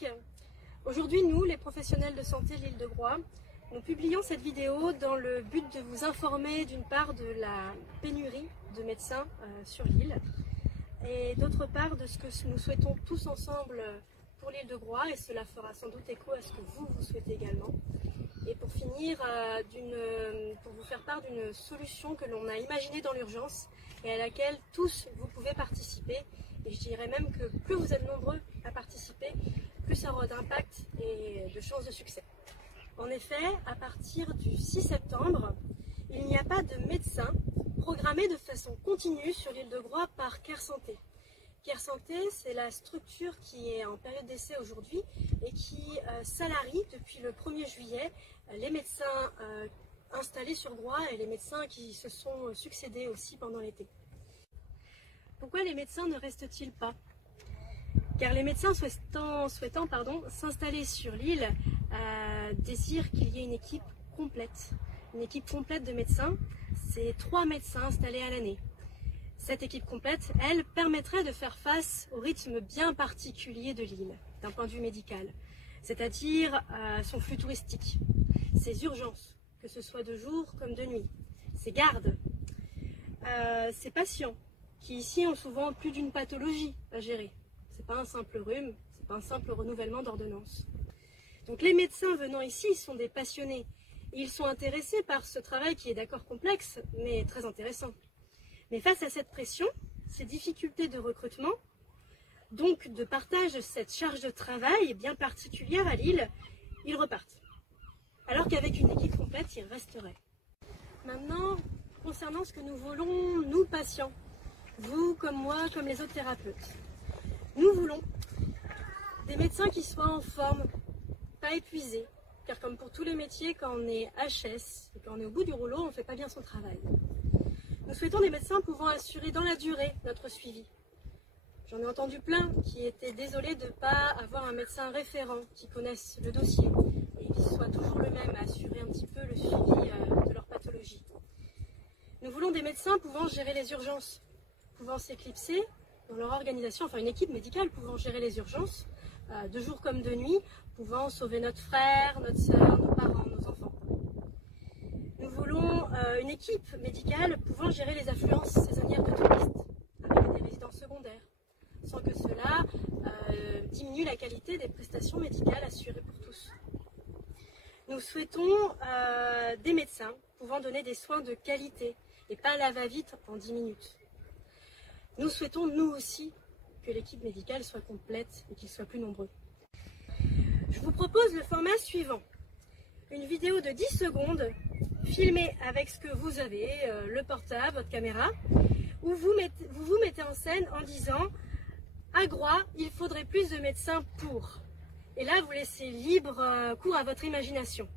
Jacques. Aujourd'hui, nous, les professionnels de santé de l'île de Groix, nous publions cette vidéo dans le but de vous informer d'une part de la pénurie de médecins sur l'île et d'autre part de ce que nous souhaitons tous ensemble pour l'île de Groix, et cela fera sans doute écho à ce que vous souhaitez également. Et pour finir, pour vous faire part d'une solution que l'on a imaginée dans l'urgence et à laquelle tous vous pouvez participer. Et je dirais même que plus vous êtes nombreux à participer, plus ça aura d'impact et de chances de succès. En effet, à partir du 6 septembre, il n'y a pas de médecin programmé de façon continue sur l'île de Groix par Care Santé. Care Santé, c'est la structure qui est en période d'essai aujourd'hui et qui salarie depuis le 1er juillet les médecins installés sur Groix et les médecins qui se sont succédés aussi pendant l'été. Pourquoi les médecins ne restent-ils pas? Car les médecins souhaitant s'installer sur l'île désirent qu'il y ait une équipe complète. Une équipe complète de médecins, c'est 3 médecins installés à l'année. Cette équipe complète, elle, permettrait de faire face au rythme bien particulier de l'île, d'un point de vue médical, c'est-à-dire son flux touristique, ses urgences, que ce soit de jour comme de nuit, ses gardes, ses patients, qui ici ont souvent plus d'une pathologie à gérer. Ce n'est pas un simple rhume, ce n'est pas un simple renouvellement d'ordonnance. Donc les médecins venant ici sont des passionnés. Ils sont intéressés par ce travail qui est d'accord complexe, mais très intéressant. Mais face à cette pression, ces difficultés de recrutement, donc de partage de cette charge de travail bien particulière à l'île, ils repartent. Alors qu'avec une équipe complète, ils resteraient. Maintenant, concernant ce que nous voulons, nous patients, vous comme moi, comme les autres thérapeutes, nous voulons des médecins qui soient en forme, pas épuisés, car comme pour tous les métiers, quand on est HS et quand on est au bout du rouleau, on ne fait pas bien son travail. Nous souhaitons des médecins pouvant assurer dans la durée notre suivi. J'en ai entendu plein qui étaient désolés de ne pas avoir un médecin référent qui connaisse le dossier et qui soit toujours le même à assurer un petit peu le suivi de leur pathologie. Nous voulons des médecins pouvant gérer les urgences, pouvant s'éclipser dans leur organisation, enfin une équipe médicale pouvant gérer les urgences, de jour comme de nuit, pouvant sauver notre frère, notre sœur, nos parents, nos enfants. Nous voulons une équipe médicale pouvant gérer les affluences saisonnières de touristes, avec des résidences secondaires, sans que cela diminue la qualité des prestations médicales assurées pour tous. Nous souhaitons des médecins pouvant donner des soins de qualité et pas la va-vite en 10 minutes. Nous souhaitons, nous aussi, que l'équipe médicale soit complète et qu'ils soient plus nombreux. Je vous propose le format suivant. Une vidéo de 10 secondes, filmée avec ce que vous avez, le portable, votre caméra, où vous vous mettez en scène en disant « À Groix, il faudrait plus de médecins pour ». Et là, vous laissez libre cours à votre imagination.